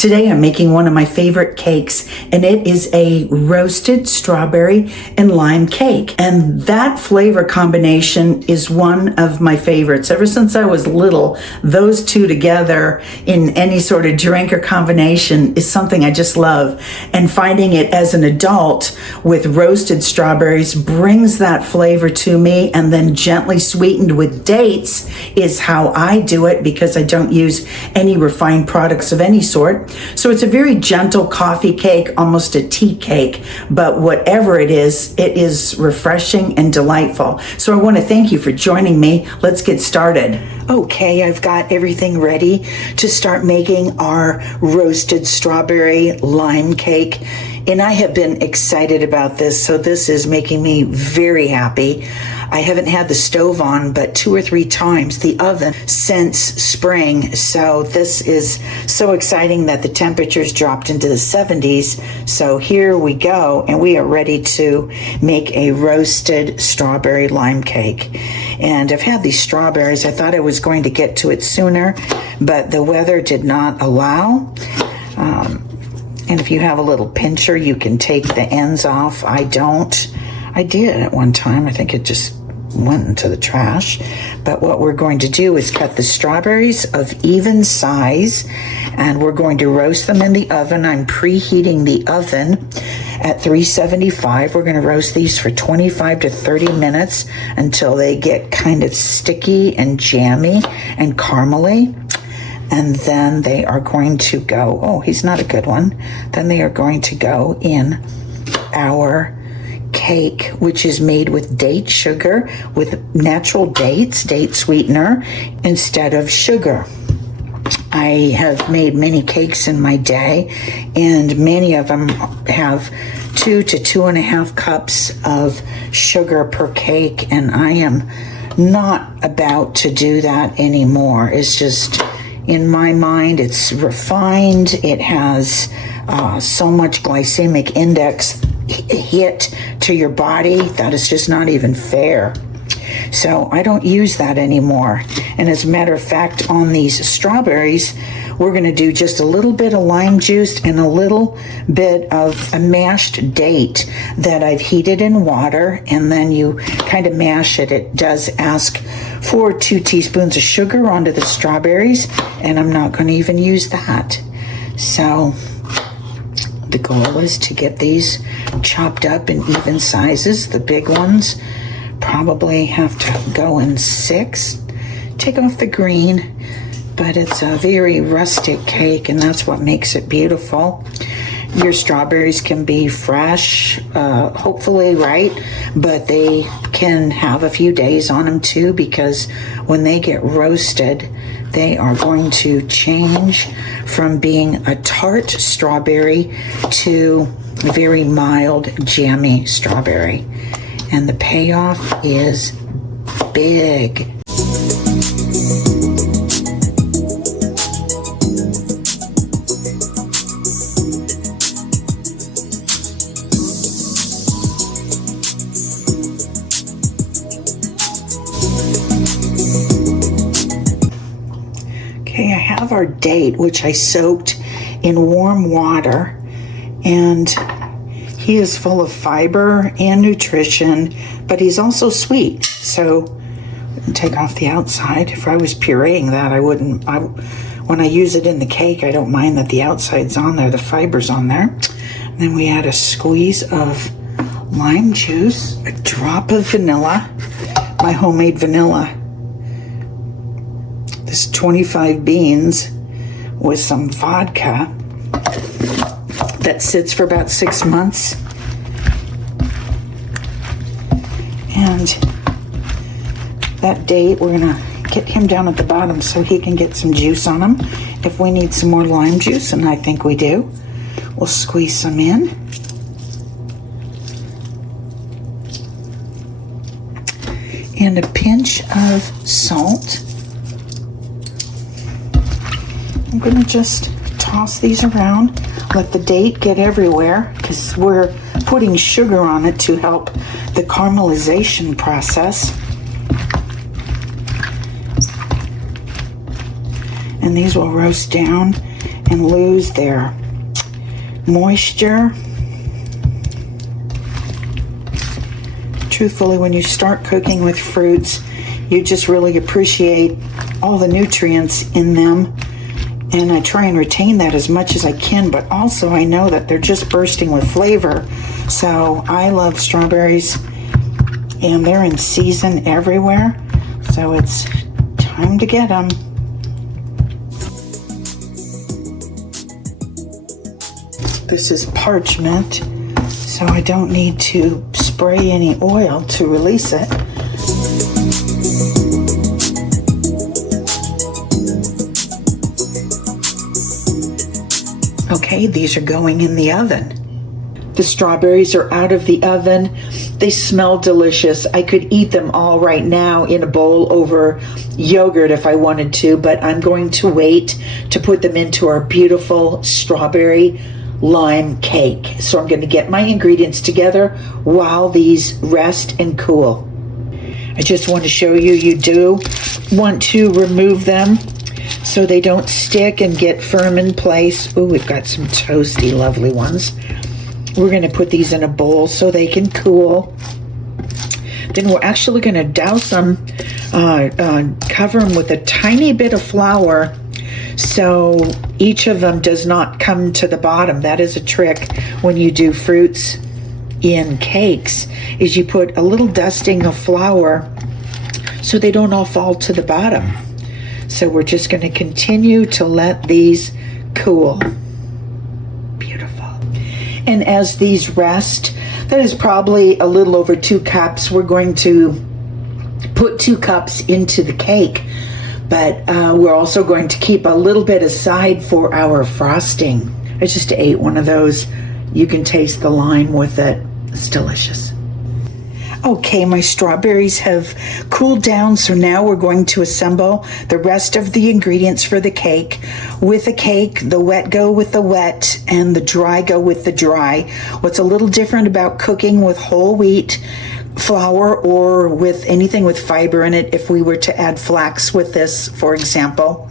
Today I'm making one of my favorite cakes, and it is a roasted strawberry and lime cake. And that flavor combination is one of my favorites. Ever since I was little, those two together in any sort of drink or combination is something I just love. And finding it as an adult with roasted strawberries brings that flavor to me, and then gently sweetened with dates is how I do it, because I don't use any refined products of any sort. So it's a very gentle coffee cake, almost a tea cake, but whatever it is refreshing and delightful. So I want to thank you for joining me. Let's get started. Okay, I've got everything ready to start making our roasted strawberry lime cake, and I have been excited about this, so this is making me very happy. I haven't had the stove on but 2 or 3 times the oven since spring, so this is so exciting that the temperatures dropped into the 70s. So here we go, and we are ready to make a roasted strawberry lime cake. And I've had these strawberries. I thought I was going to get to it sooner, but the weather did not allow. And if you have a little pincher, you can take the ends off. I don't. I did at one time. I think it just went into the trash. But what we're going to do is cut the strawberries of even size, and we're going to roast them in the oven. I'm preheating the oven at 375. We're going to roast these for 25 to 30 minutes until they get kind of sticky and jammy and caramely. And then they are going to go, oh, he's not a good one. Then they are going to go in our cake, which is made with date sugar, with natural dates, date sweetener, instead of sugar. I have made many cakes in my day, and many of them have 2 to 2.5 cups of sugar per cake, and I am not about to do that anymore. It's just, in my mind, it's refined. It has so much glycemic index hit to your body that is just not even fair. So I don't use that anymore. And as a matter of fact, on these strawberries, we're going to do just a little bit of lime juice and a little bit of a mashed date that I've heated in water, and then you kind of mash it. It does ask for 2 teaspoons of sugar onto the strawberries, and I'm not going to even use that. So the goal is to get these chopped up in even sizes. The big ones probably have to go in 6. Take off the green, but it's a very rustic cake, and that's what makes it beautiful. Your strawberries can be fresh, hopefully, right? But they can have a few days on them too, because when they get roasted, they are going to change from being a tart strawberry to a very mild, jammy strawberry. And the payoff is big. Okay, I have our date, which I soaked in warm water, and he is full of fiber and nutrition, but he's also sweet. So take off the outside. If I was pureeing that, I wouldn't. When I use it in the cake, I don't mind that the outside's on there, the fiber's on there. And then we add a squeeze of lime juice, a drop of vanilla, my homemade vanilla. This 25 beans with some vodka that sits for about 6 months. And that date, we're gonna get him down at the bottom so he can get some juice on him. If we need some more lime juice, and I think we do, we'll squeeze some in. And a pinch of salt. I'm gonna just toss these around, let the date get everywhere, because we're putting sugar on it to help the caramelization process. and these will roast down and lose their moisture. Truthfully, when you start cooking with fruits, you just really appreciate all the nutrients in them, and I try and retain that as much as I can, but also I know that they're just bursting with flavor. So I love strawberries, and they're in season everywhere, so it's time to get them. This is parchment, so I don't need to spray any oil to release it. Okay, these are going in the oven. The strawberries are out of the oven. They smell delicious. I could eat them all right now in a bowl over yogurt if I wanted to, but I'm going to wait to put them into our beautiful strawberry lime cake. So I'm going to get my ingredients together while these rest and cool. I just want to show you, you do want to remove them so they don't stick and get firm in place. Oh, we've got some toasty, lovely ones. We're going to put these in a bowl so they can cool. Then we're actually going to douse them, cover them with a tiny bit of flour so each of them does not come to the bottom. That is a trick when you do fruits in cakes, is you put a little dusting of flour so they don't all fall to the bottom. So we're just going to continue to let these cool. Beautiful. And as these rest, that is probably a little over 2 cups. We're going to put 2 cups into the cake, but we're also going to keep a little bit aside for our frosting. I just ate one of those. You can taste the lime with it. It's delicious. Okay, my strawberries have cooled down, so now we're going to assemble the rest of the ingredients for the cake. With the cake, the wet go with the wet and the dry go with the dry. What's a little different about cooking with whole wheat flour or with anything with fiber in it, if we were to add flax with this, for example,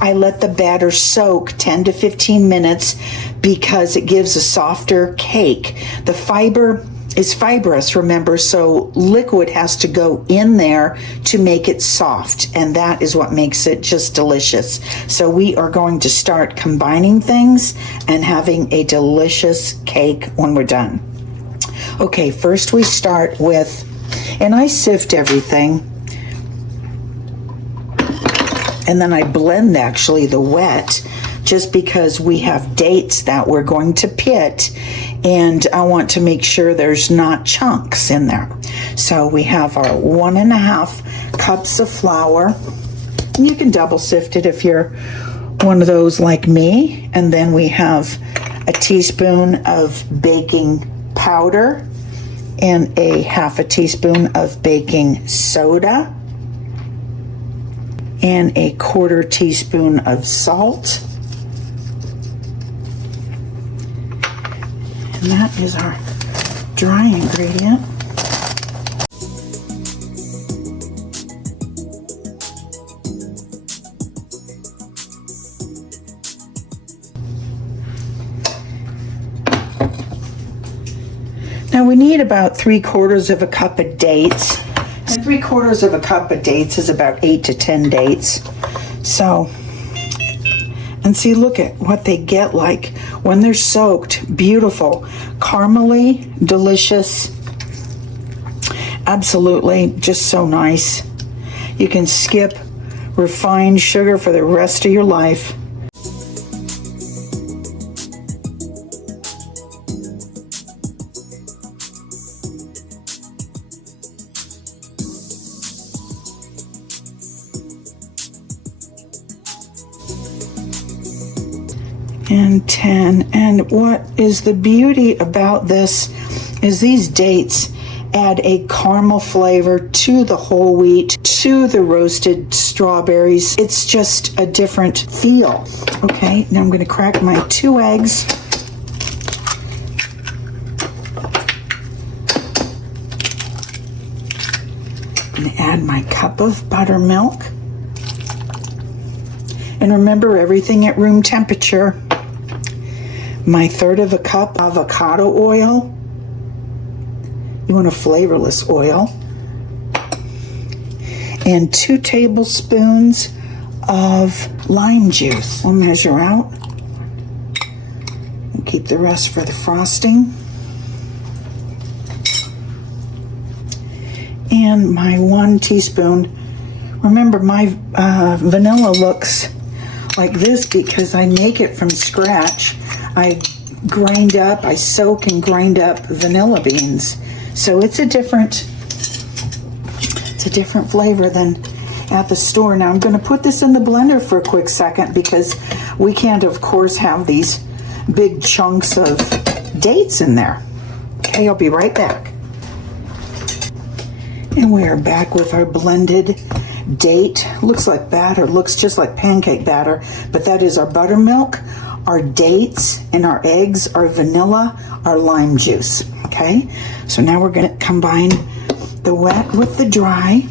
I let the batter soak 10 to 15 minutes because it gives a softer cake. The fiber is fibrous, remember, so liquid has to go in there to make it soft, and that is what makes it just delicious. So we are going to start combining things and having a delicious cake when we're done. Okay, first we start with, and I sift everything, and then I blend actually the wet, just because we have dates that we're going to pit, and I want to make sure there's not chunks in there. So we have our 1.5 cups of flour. You can double sift it if you're one of those like me. And then we have a teaspoon of baking powder and a 1/2 teaspoon of baking soda and a 1/4 teaspoon of salt. And that is our dry ingredient. Now we need about 3/4 cup of dates. And 3/4 cup of dates is about 8 to 10 dates. So, and see, look at what they get like when they're soaked. Beautiful, caramely, delicious, absolutely just so nice. You can skip refined sugar for the rest of your life. And 10. And what is the beauty about this is these dates add a caramel flavor to the whole wheat, to the roasted strawberries. It's just a different feel. Okay, now I'm going to crack my 2 eggs. I'm going to add my cup of buttermilk. And remember, everything at room temperature. My 1/3 of a cup avocado oil. You want a flavorless oil. And 2 tablespoons of lime juice. I'll measure out. And keep the rest for the frosting. And my 1 teaspoon. Remember, my vanilla looks like this because I make it from scratch. I soak and grind up vanilla beans. So it's a different flavor than at the store. Now I'm going to put this in the blender for a quick second because we can't, of course, have these big chunks of dates in there. Okay, I'll be right back. And we are back with our blended date. Looks like batter, looks just like pancake batter, but that is our buttermilk, our dates, and our eggs, our vanilla, our lime juice. Okay, so now we're going to combine the wet with the dry.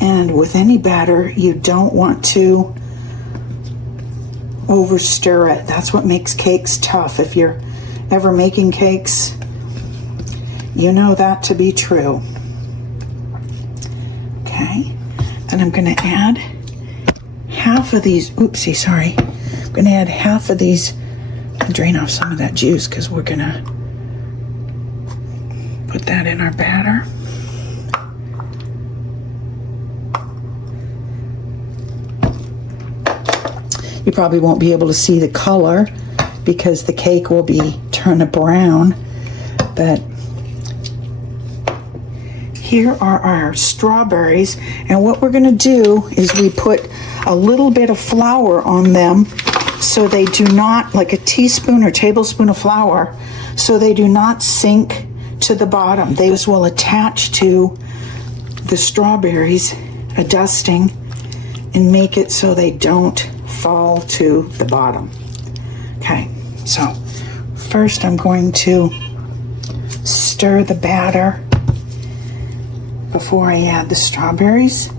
And with any batter, you don't want to over stir it. That's what makes cakes tough. If you're ever making cakes, you know that to be true. Okay, and I'm going to add half of these. Oopsie, sorry. I'm going to add half of these. Drain off some of that juice because we're going to put that in our batter. You probably won't be able to see the color because the cake will be turned brown, but here are our strawberries, and what we're going to do is we put a little bit of flour on them so they do not, like a teaspoon or tablespoon of flour, so they do not sink to the bottom. They as well attach to the strawberries, a dusting, and make it so they don't fall to the bottom. Okay, so first I'm going to stir the batter before I add the strawberries.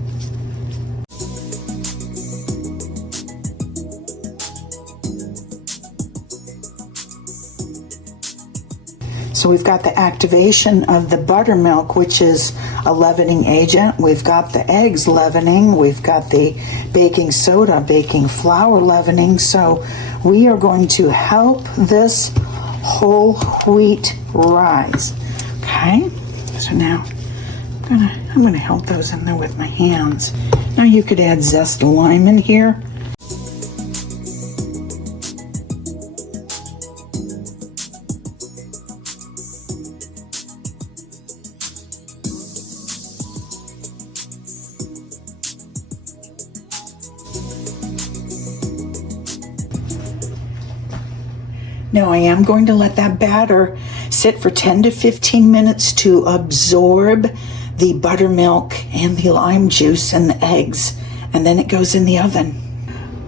So we've got the activation of the buttermilk, which is a leavening agent. We've got the eggs leavening. We've got the baking soda, baking flour leavening. So we are going to help this whole wheat rise. Okay, so now I'm gonna help those in there with my hands. Now you could add zest lime in here. Now I am going to let that batter sit for 10 to 15 minutes to absorb the buttermilk and the lime juice and the eggs, and then it goes in the oven.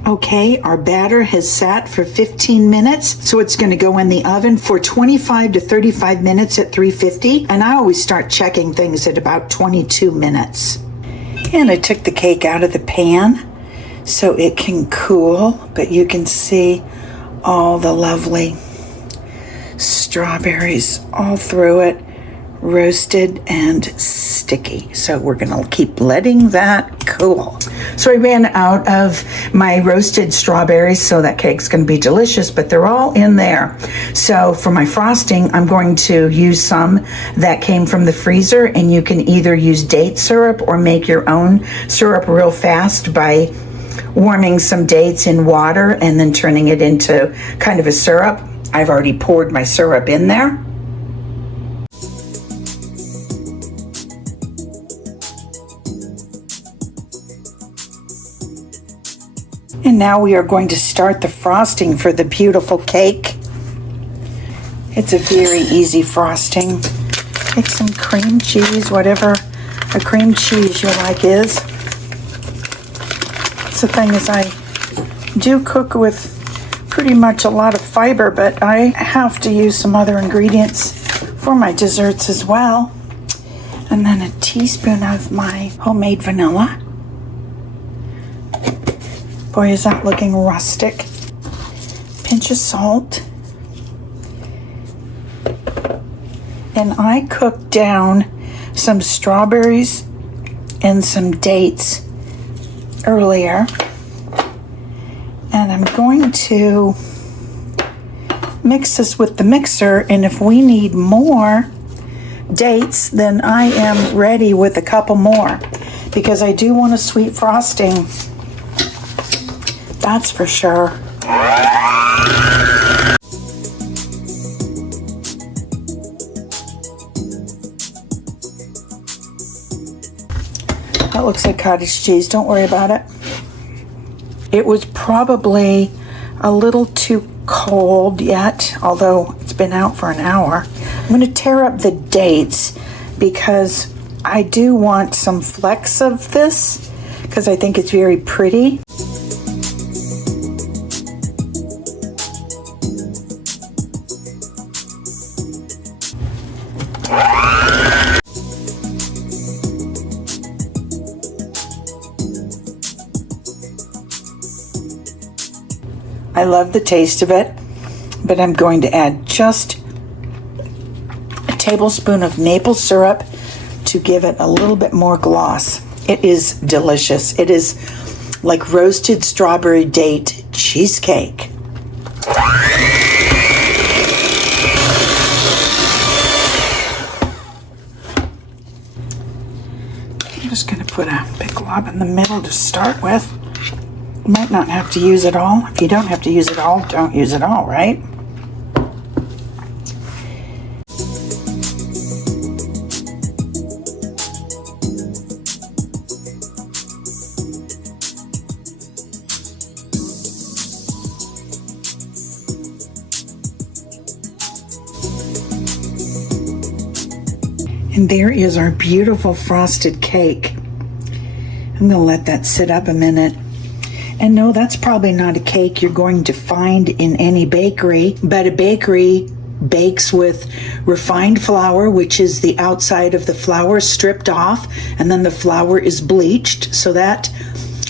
Okay, our batter has sat for 15 minutes, so it's going to go in the oven for 25 to 35 minutes at 350, and I always start checking things at about 22 minutes. And I took the cake out of the pan so it can cool, but you can see all the lovely strawberries all through it, roasted and sticky. So we're gonna keep letting that cool. So I ran out of my roasted strawberries, so that cake's gonna be delicious, but they're all in there. So for my frosting, I'm going to use some that came from the freezer, and you can either use date syrup or make your own syrup real fast by warming some dates in water and then turning it into kind of a syrup. I've already poured my syrup in there. And now we are going to start the frosting for the beautiful cake. It's a very easy frosting. Take some cream cheese, whatever a cream cheese you like is. The thing is, I do cook with pretty much a lot of fiber, but I have to use some other ingredients for my desserts as well. And then a teaspoon of my homemade vanilla. Boy, is that looking rustic. Pinch of salt. And I cooked down some strawberries and some dates earlier. And I'm going to mix this with the mixer, and if we need more dates, then I am ready with a couple more, because I do want a sweet frosting. That's for sure. That looks like cottage cheese. Don't worry about it. It was probably a little too cold yet, although it's been out for an hour. I'm going to tear up the dates because I do want some flecks of this because I think it's very pretty. I love the taste of it, but I'm going to add just a tablespoon of maple syrup to give it a little bit more gloss. It is delicious. It is like roasted strawberry date cheesecake. I'm just going to put a big glob in the middle to start with. You might not have to use it all. If you don't have to use it all, don't use it all, right? And there is our beautiful frosted cake. I'm going to let that sit up a minute. And no, that's probably not a cake you're going to find in any bakery, but a bakery bakes with refined flour, which is the outside of the flour stripped off, and then the flour is bleached, so that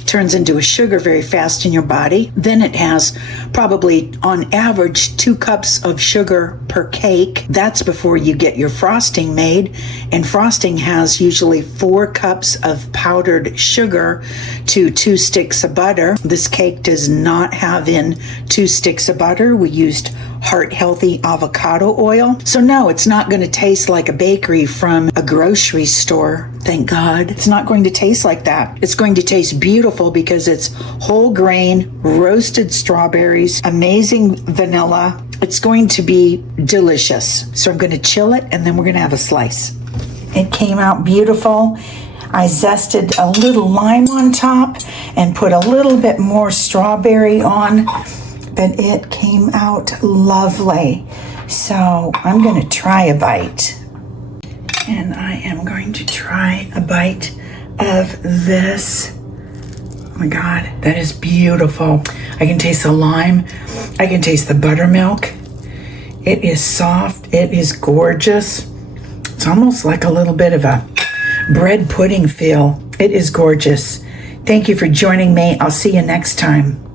turns into a sugar very fast in your body. Then it has probably on average 2 cups of sugar per cake. That's before you get your frosting made. And frosting has usually 4 cups of powdered sugar to 2 sticks of butter. This cake does not have in 2 sticks of butter. We used heart healthy avocado oil. So no, it's not going to taste like a bakery from a grocery store. Thank God. It's not going to taste like that. It's going to taste beautiful because it's whole grain, roasted strawberries, amazing vanilla. It's going to be delicious. So I'm going to chill it and then we're going to have a slice. It came out beautiful. I zested a little lime on top and put a little bit more strawberry on, but it came out lovely. So I'm going to try a bite. And I am going to try a bite of this. Oh my God, that is beautiful. I can taste the lime. I can taste the buttermilk. It is soft. It is gorgeous. It's almost like a little bit of a bread pudding feel. It is gorgeous. Thank you for joining me. I'll see you next time.